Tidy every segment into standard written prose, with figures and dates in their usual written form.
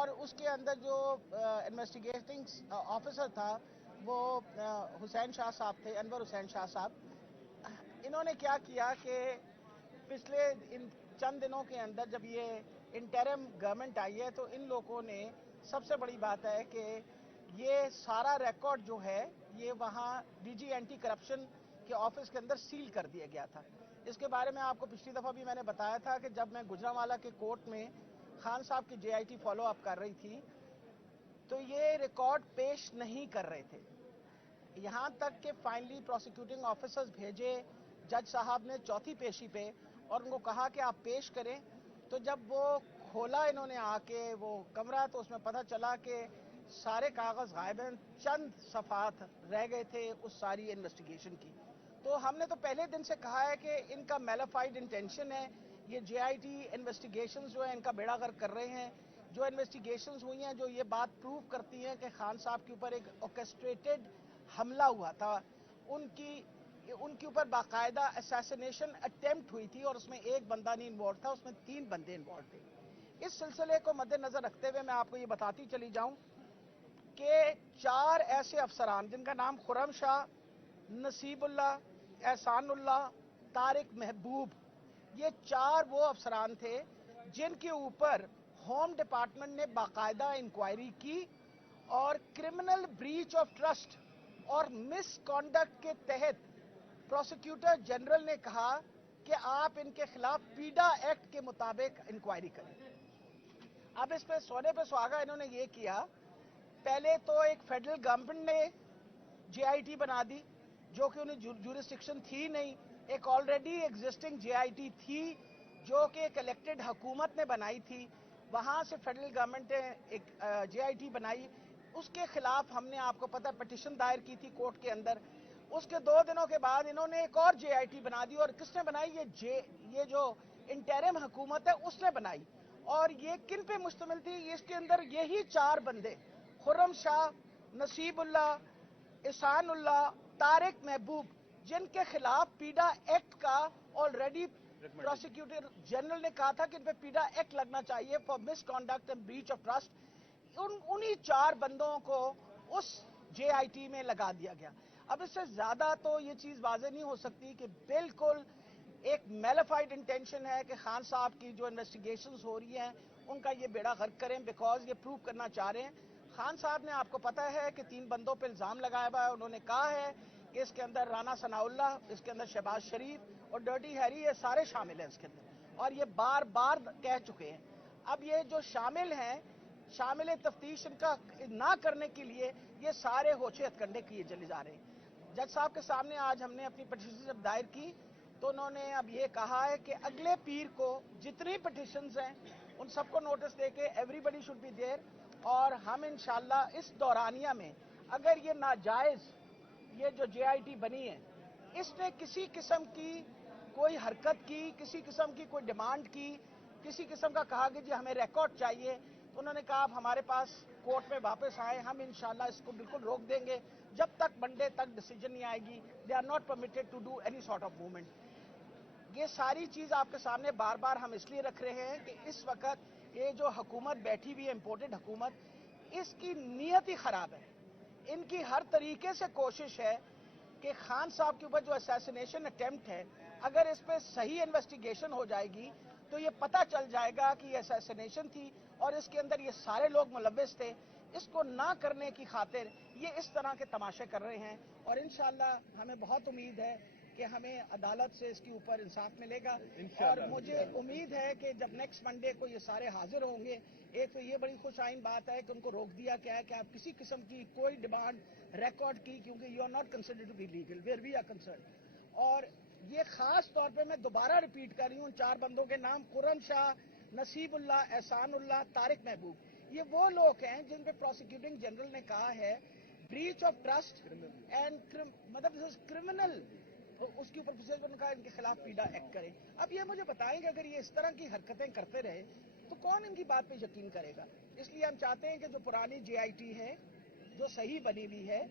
اور اس کے اندر جو انویسٹیگیٹنگ آفیسر تھا وہ حسین شاہ صاحب تھے، انور حسین شاہ صاحب. انہوں نے کیا کیا کہ پچھلے ان چند دنوں کے اندر جب یہ انٹرم گورنمنٹ آئی ہے تو ان لوگوں نے سب سے بڑی بات ہے کہ یہ سارا ریکارڈ جو ہے یہ وہاں ڈی جی اینٹی کرپشن کے آفس کے اندر سیل کر دیا گیا تھا. اس کے بارے میں آپ کو پچھلی دفعہ بھی میں نے بتایا تھا کہ جب میں گجرانوالہ کے کورٹ میں خان صاحب کی جے آئی ٹی فالو اپ کر رہی تھی تو یہ ریکارڈ پیش نہیں کر رہے تھے، یہاں تک کہ فائنلی پروسیکیوٹنگ آفیسرز بھیجے جج صاحب نے چوتھی پیشی پہ اور ان کو کہا کہ آپ پیش کریں. تو جب وہ کھولا انہوں نے آ کے وہ کمرہ تو اس میں پتہ چلا کہ سارے کاغذ غائب ہیں، چند صفحات رہ گئے تھے اس ساری انویسٹیگیشن کی. تو ہم نے تو پہلے دن سے کہا ہے کہ ان کا میلافائڈ انٹینشن ہے، یہ جے آئی ٹی انویسٹیگیشنز جو ہیں ان کا بیڑا غرق کر رہے ہیں. جو انویسٹیگیشنز ہوئی ہیں جو یہ بات پروو کرتی ہیں کہ خان صاحب کے اوپر ایک آرکسٹریٹڈ حملہ ہوا تھا، ان کے اوپر باقاعدہ اسیسینیشن اٹیمپٹ ہوئی تھی اور اس میں ایک بندہ نہیں انوالو تھا، اس میں 3 بندے انوالو تھے. اس سلسلے کو مد نظر رکھتے ہوئے میں آپ کو یہ بتاتی چلی جاؤں کہ 4 ایسے افسران جن کا نام خرم شاہ، نصیب اللہ، احسان اللہ، طارق محبوب، یہ 4 وہ افسران تھے جن کے اوپر ہوم ڈپارٹمنٹ نے باقاعدہ انکوائری کی اور کرمنل بریچ آف ٹرسٹ اور مس کانڈکٹ کے تحت پروسیکیوٹر جنرل نے کہا کہ آپ ان کے خلاف پیڈا ایکٹ کے مطابق انکوائری کریں. اب اس پہ سونے پہ سہاگا انہوں نے یہ کیا، پہلے تو ایک فیڈرل گورنمنٹ نے جے آئی ٹی بنا دی جو کہ انہیں جورسڈکشن تھی نہیں، ایک already existing J I T تھی جو کہ ایک الیکٹڈ حکومت نے بنائی تھی، وہاں سے فیڈرل گورنمنٹ نے ایک جے آئی ٹی بنائی. اس کے خلاف ہم نے آپ کو پتہ پٹیشن دائر کی تھی کورٹ کے اندر. اس کے 2 دنوں کے بعد انہوں نے ایک اور جے آئی ٹی بنا دی، اور کس نے بنائی؟ یہ جو انٹرم حکومت ہے اس نے بنائی. اور یہ کن پہ مشتمل تھی؟ اس کے اندر یہی 4 بندے خرم شاہ، نصیب اللہ، احسان اللہ، طارق محبوب، جن کے خلاف پیڈا ایکٹ کا آلریڈی پروسیکیوٹر جنرل نے کہا تھا کہ ان پہ پیڈا ایکٹ لگنا چاہیے for miss conduct and breach of trust. انہی 4 بندوں کو اس جے آئی ٹی میں لگا دیا گیا. اب اس سے زیادہ تو یہ چیز واضح نہیں ہو سکتی کہ بالکل ایک میلافائڈ انٹینشن ہے کہ خان صاحب کی جو انویسٹیگیشنز ہو رہی ہیں ان کا یہ بیڑا غرق کریں، بیکاز یہ پروو کرنا چاہ رہے ہیں. خان صاحب نے آپ کو پتہ ہے کہ 3 بندوں پہ الزام لگایا ہوا ہے. انہوں نے کہا ہے کہ اس کے اندر رانا ثناء اللہ، اس کے اندر شہباز شریف اور ڈرٹی ہیری، یہ سارے شامل ہیں اس کے اندر، اور یہ بار بار کہہ چکے ہیں. اب یہ جو شامل ہیں، شامل تفتیش ان کا نہ کرنے کے لیے یہ سارے ہوچے ہتھکنڈے کیے چلے جا رہے ہیں. جج صاحب کے سامنے آج ہم نے اپنی پٹیشن جب دائر کی تو انہوں نے اب یہ کہا ہے کہ اگلے پیر کو جتنی پٹیشنز ہیں ان سب کو نوٹس دے کے everybody should be there, اور ہم انشاءاللہ اس دورانیہ میں اگر یہ ناجائز یہ جو جے آئی ٹی بنی ہے اس نے کسی قسم کی کوئی حرکت کی، کسی قسم کی کوئی ڈیمانڈ کی، کسی قسم کا کہا کہ جی ہمیں ریکارڈ چاہیے، تو انہوں نے کہا آپ ہمارے پاس کورٹ میں واپس آئیں، ہم انشاءاللہ اس کو بالکل روک دیں گے جب تک منڈے تک ڈیسیجن نہیں آئے گی. They are not permitted to do any sort of movement. یہ ساری چیز آپ کے سامنے بار بار ہم اس لیے رکھ رہے ہیں کہ اس وقت یہ جو حکومت بیٹھی ہوئی ہے، امپورٹڈ حکومت، اس کی نیت ہی خراب ہے. ان کی ہر طریقے سے کوشش ہے کہ خان صاحب کے اوپر جو اسیسینیشن اٹیمپٹ ہے، اگر اس پہ صحیح انویسٹیگیشن ہو جائے گی تو یہ پتہ چل جائے گا کہ یہ اسیسینیشن تھی اور اس کے اندر یہ سارے لوگ ملوث تھے. اس کو نہ کرنے کی خاطر یہ اس طرح کے تماشے کر رہے ہیں، اور انشاءاللہ ہمیں بہت امید ہے کہ ہمیں عدالت سے اس کے اوپر انصاف ملے گا. اور مجھے امید ہے کہ جب نیکسٹ منڈے کو یہ سارے حاضر ہوں گے، ایک تو یہ بڑی خوش آئین بات ہے کہ ان کو روک دیا گیا ہے کہ آپ کسی قسم کی کوئی ڈیمانڈ ریکارڈ کی، کیونکہ you are not considered to be legal where we are concerned. اور یہ خاص طور پہ میں دوبارہ ریپیٹ کر رہی ہوں، 4 بندوں کے نام خرم شاہ، نصیب اللہ، احسان اللہ، طارق محبوب، یہ وہ لوگ ہیں جن پہ پروسیکیوٹنگ جنرل نے کہا ہے بریچ آف ٹرسٹ اینڈ مطلب کرمنل، اس کے اوپر نے کہا ان کے خلاف پیڈا ایکٹ کریں. اب یہ مجھے بتائیں کہ اگر یہ اس طرح کی حرکتیں کرتے رہے تو کون ان کی بات پہ یقین کرے گا؟ اس لیے ہم چاہتے ہیں کہ جو پرانی جے آئی ٹی ہے جو صحیح بنی ہوئی ہے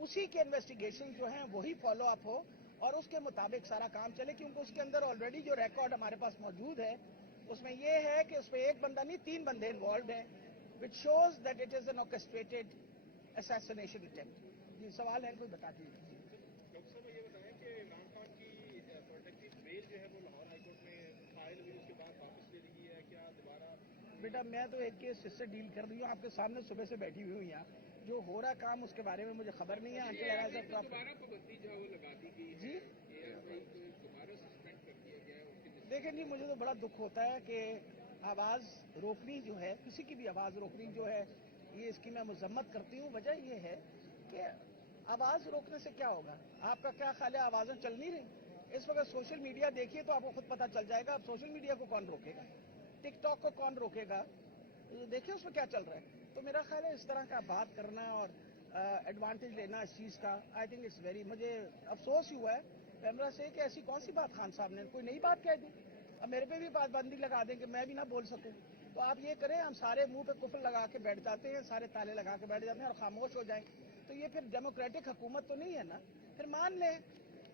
اسی کے انویسٹیگیشن جو ہیں وہی فالو اپ ہو اور اس کے مطابق سارا کام چلے، کیونکہ اس کے اندر آلریڈی جو ریکارڈ ہمارے پاس موجود ہے اس میں یہ ہے کہ اس میں ایک بندہ نہیں 3 بندے انوالوڈ ہیں. which shows that it is an orchestrated assassination attempt. یہ سوال ہے کوئی بتا دیجیے. ڈاکٹر صاحب یہ بتائیں کہ عمران خان کی پروٹیکٹیو بیل جو ہے وہ لاہور ہائی کورٹ میں فائل ہوئی, اس کے بعد واپس لے لی ہے, کیا دوبارہ؟ بیٹا میں تو ایک کیس اس سے ڈیل کر رہی ہوں, آپ کے سامنے صبح سے بیٹھی ہوئی ہوں یہاں. جو ہو رہا کام اس کے بارے میں مجھے خبر نہیں ہے. دوبارہ پابندی جو ہے وہ لگا دی گئی جی دوبارہ سسپینڈ کر دیا گیا ہے. دیکھیں جی, مجھے تو بڑا دکھ ہوتا ہے کہ آواز روکنی جو ہے, کسی کی بھی آواز روکنی جو ہے, یہ اس کی میں مذمت کرتی ہوں. وجہ یہ ہے کہ آواز روکنے سے کیا ہوگا؟ آپ کا کیا خیال ہے آوازیں چل نہیں رہی؟ اس وقت سوشل میڈیا دیکھیے تو آپ کو خود پتہ چل جائے گا. اب سوشل میڈیا کو کون روکے گا؟ ٹک ٹاک کو کون روکے گا؟ دیکھیں اس میں کیا چل رہا ہے. تو میرا خیال ہے اس طرح کا بات کرنا اور ایڈوانٹیج لینا اس چیز کا, آئی تھنک اٹس ویری, مجھے افسوس ہی ہوا ہے کیمرہ سے کہ ایسی کون سی بات خان صاحب نے کوئی نئی بات کہہ دی. اب میرے پہ بھی پابندی لگا دیں کہ میں بھی نہ بول سکوں. تو آپ یہ کریں, ہم سارے منہ پہ کفر لگا کے بیٹھ جاتے ہیں, سارے تالے لگا کے بیٹھ جاتے ہیں اور خاموش ہو جائیں, تو یہ پھر ڈیموکریٹک حکومت تو نہیں ہے نا. پھر مان لیں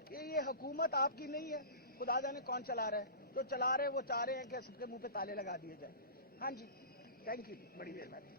کہ یہ حکومت آپ کی نہیں ہے, خدا جانے کون چلا رہا ہے. جو چلا رہے وہ چاہ رہے ہیں کہ سب کے منہ پہ تالے لگا دیے جائیں. ہاں جی, تھینک یو, بڑی مہربانی.